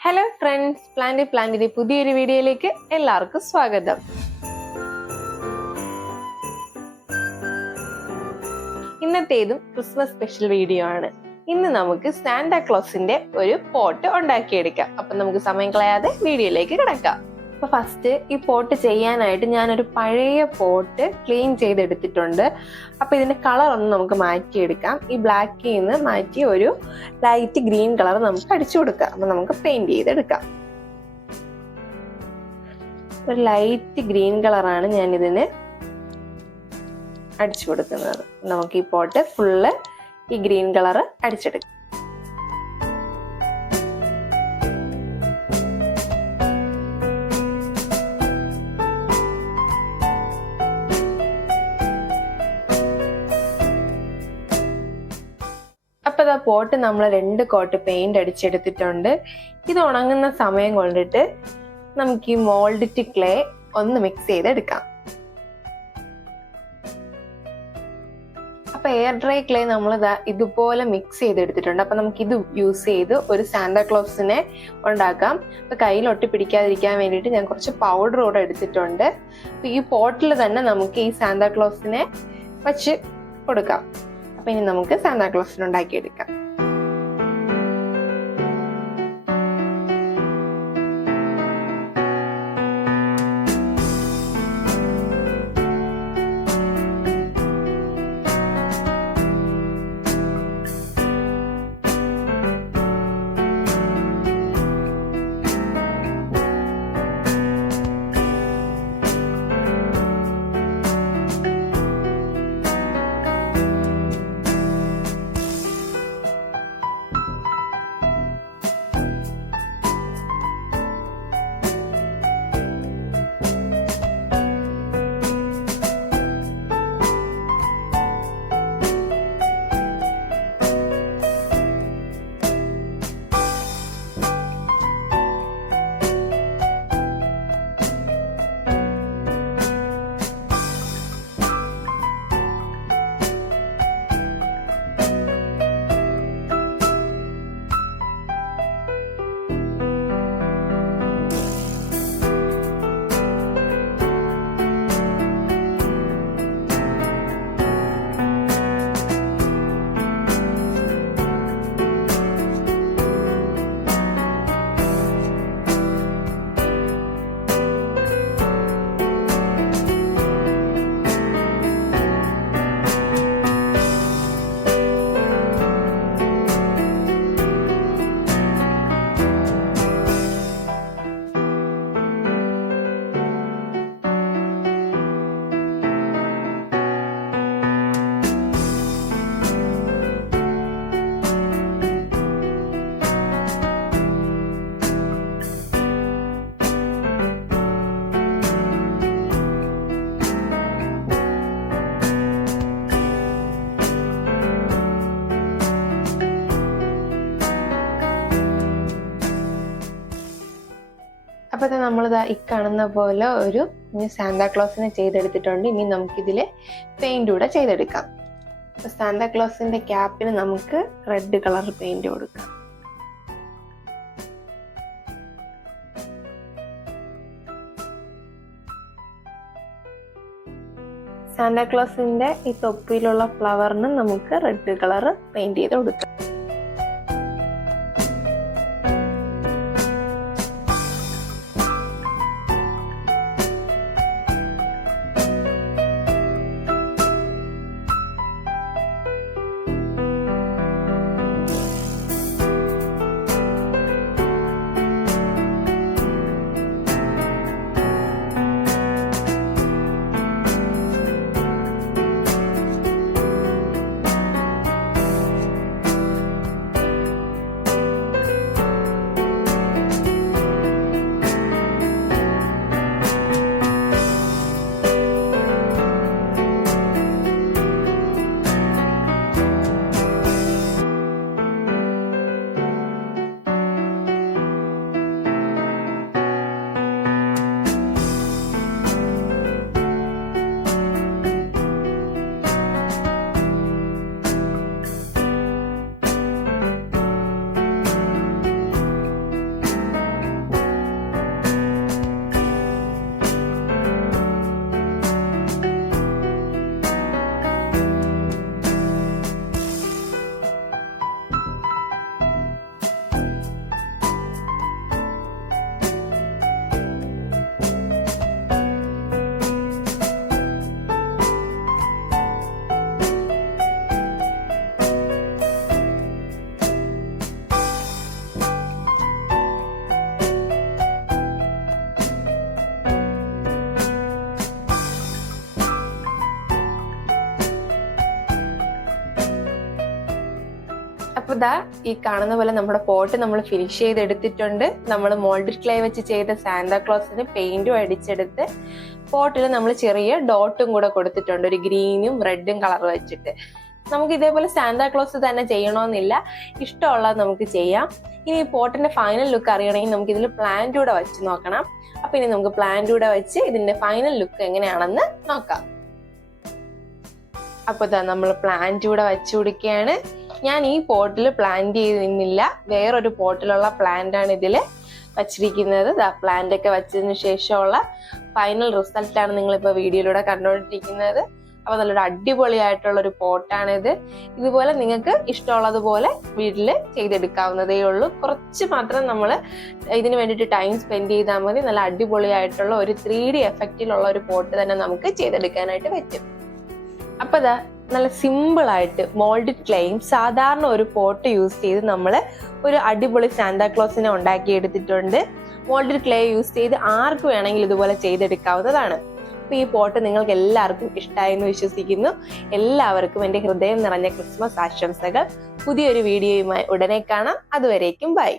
Hello friends, പ്ലാന്റിന്റെ പുതിയൊരു വീഡിയോയിലേക്ക് എല്ലാവർക്കും സ്വാഗതം. ഇന്നത്തേതും ക്രിസ്മസ് സ്പെഷ്യൽ വീഡിയോ ആണ്. ഇന്ന് നമുക്ക് സാന്റാക്ലോസിന്റെ ഒരു പോട്ട് ഉണ്ടാക്കിയെടുക്കാം. അപ്പൊ നമുക്ക് സമയം കളയാതെ വീഡിയോയിലേക്ക് കിടക്കാം. അപ്പൊ ഫസ്റ്റ് ഈ പോട്ട് ചെയ്യാനായിട്ട് ഞാനൊരു പഴയ പോട്ട് ക്ലീൻ ചെയ്തെടുത്തിട്ടുണ്ട്. അപ്പൊ ഇതിന്റെ കളർ ഒന്ന് നമുക്ക് മാറ്റിയെടുക്കാം. ഈ ബ്ലാക്കിൽ നിന്ന് മാറ്റി ഒരു ലൈറ്റ് ഗ്രീൻ കളർ നമുക്ക് അടിച്ചു കൊടുക്കാം. അപ്പൊ നമുക്ക് പെയിന്റ് ചെയ്തെടുക്കാം. ഒരു ലൈറ്റ് ഗ്രീൻ കളറാണ് ഞാൻ ഇതിന് അടിച്ചു കൊടുക്കുന്നത്. നമുക്ക് ഈ പോട്ട് ഫുള്ള് ഈ ഗ്രീൻ കളർ അടിച്ചെടുക്കാം. അപ്പൊ ഇതാ പോട്ട് നമ്മൾ 2 കോട്ട് പെയിന്റ് അടിച്ചെടുത്തിട്ടുണ്ട്. ഇത് ഉണങ്ങുന്ന സമയം കൊണ്ടിട്ട് നമുക്ക് ഈ മോൾഡ് ക്ലേ ഒന്ന് മിക്സ് ചെയ്തെടുക്കാം. അപ്പൊ എയർ ഡ്രൈ ക്ലേ നമ്മൾ ഇതുപോലെ മിക്സ് ചെയ്തെടുത്തിട്ടുണ്ട്. അപ്പൊ നമുക്ക് ഇത് യൂസ് ചെയ്ത് ഒരു സാന്റാക്ലോസിനെ ഉണ്ടാക്കാം. അപ്പൊ കയ്യിൽ ഒട്ടി പിടിക്കാതിരിക്കാൻ വേണ്ടിയിട്ട് ഞാൻ കുറച്ച് പൗഡർ കൂടെ എടുത്തിട്ടുണ്ട്. അപ്പൊ ഈ പോട്ടിൽ തന്നെ നമുക്ക് ഈ സാന്റാക്ലോസിനെ വച്ച് കൊടുക്കാം. അപ്പൊ ഇനി നമുക്ക് സാന്റാക്ലോസിനെ ഉണ്ടാക്കിയെടുക്കാം. അപ്പൊ നമ്മളിതാ ഈ കാണുന്ന പോലെ ഒരു സാന്റാക്ലോസിനെ ചെയ്തെടുത്തിട്ടുണ്ട്. ഇനി നമുക്കിതില് പെയിന്റ് കൂടെ ചെയ്തെടുക്കാം. അപ്പൊ സാന്റാക്ലോസിന്റെ ക്യാപ്പിന് നമുക്ക് റെഡ് കളർ പെയിന്റ് കൊടുക്കാം. സാന്റാക്ലോസിന്റെ ഈ തൊപ്പിയിലുള്ള ഫ്ലവറിന് നമുക്ക് റെഡ് കളർ പെയിന്റ് ചെയ്ത് കൊടുക്കാം. ദാ ഈ കാണുന്ന പോലെ നമ്മുടെ പോട്ട് നമ്മൾ ഫിനിഷ് ചെയ്തെടുത്തിട്ടുണ്ട്. നമ്മൾ മോൾഡഡ് ക്ലേ വെച്ച് ചെയ്ത സാന്താക്ലോസിന് പെയിന്റും അടിച്ചെടുത്ത് പോട്ടിൽ നമ്മൾ ചെറിയ ഡോട്ടും കൂടെ കൊടുത്തിട്ടുണ്ട്, ഒരു ഗ്രീനും റെഡും കളർ വെച്ചിട്ട്. നമുക്ക് ഇതേപോലെ സാന്താക്ലോസ് തന്നെ ചെയ്യണമെന്നില്ല, ഇഷ്ടമുള്ളത് നമുക്ക് ചെയ്യാം. ഇനി ഈ പോട്ടിന്റെ ഫൈനൽ ലുക്ക് അറിയണമെങ്കിൽ നമുക്ക് ഇതിൽ പ്ലാന്റ് കൂടെ വെച്ച് നോക്കണം. അപ്പൊ ഇനി നമുക്ക് പ്ലാന്റ് കൂടെ വെച്ച് ഇതിന്റെ ഫൈനൽ ലുക്ക് എങ്ങനെയാണെന്ന് നോക്കാം. അപ്പൊ ഇതാ നമ്മൾ പ്ലാന്റ് കൂടെ വെച്ചു കൊടുക്കുകയാണ്. ഞാൻ ഈ പോട്ടിൽ പ്ലാന്റ് ചെയ്യുന്നില്ല, വേറൊരു പോട്ടിലുള്ള പ്ലാന്റ് ആണ് ഇതില് വച്ചിരിക്കുന്നത്. പ്ലാന്റ് ഒക്കെ വെച്ചതിന് ശേഷമുള്ള ഫൈനൽ റിസൾട്ടാണ് നിങ്ങളിപ്പോ വീഡിയോയിലൂടെ കണ്ടുകൊണ്ടിരിക്കുന്നത്. അപ്പൊ നല്ലൊരു അടിപൊളിയായിട്ടുള്ള ഒരു പോട്ടാണിത്. ഇതുപോലെ നിങ്ങൾക്ക് ഇഷ്ടമുള്ളതുപോലെ വീട്ടിൽ ചെയ്തെടുക്കാവുന്നതേ ഉള്ളൂ. കുറച്ച് മാത്രം നമ്മൾ ഇതിന് വേണ്ടിയിട്ട് ടൈം സ്പെൻഡ് ചെയ്താൽ മതി. നല്ല അടിപൊളിയായിട്ടുള്ള ഒരു 3D എഫക്റ്റിലുള്ള ഒരു പോട്ട് തന്നെ നമുക്ക് ചെയ്തെടുക്കാനായിട്ട് പറ്റും. അപ്പൊ ഇതാ നല്ല സിമ്പിൾ ആയിട്ട് മോൾഡഡ് ക്ലേയും സാധാരണ ഒരു പോട്ട് യൂസ് ചെയ്ത് നമ്മൾ ഒരു അടിപൊളി സാന്താക്ലോസിനെ ഉണ്ടാക്കിയെടുത്തിട്ടുണ്ട്. മോൾഡഡ് ക്ലേ യൂസ് ചെയ്ത് ആർക്ക് വേണമെങ്കിലും ഇതുപോലെ ചെയ്തെടുക്കാവുന്നതാണ്. അപ്പൊ ഈ പോട്ട് നിങ്ങൾക്ക് എല്ലാവർക്കും ഇഷ്ടമായെന്ന് വിശ്വസിക്കുന്നു. എല്ലാവർക്കും എൻ്റെ ഹൃദയം നിറഞ്ഞ ക്രിസ്മസ് ആശംസകൾ. പുതിയൊരു വീഡിയോയുമായി ഉടനെ കാണാം. അതുവരേക്കും ബൈ.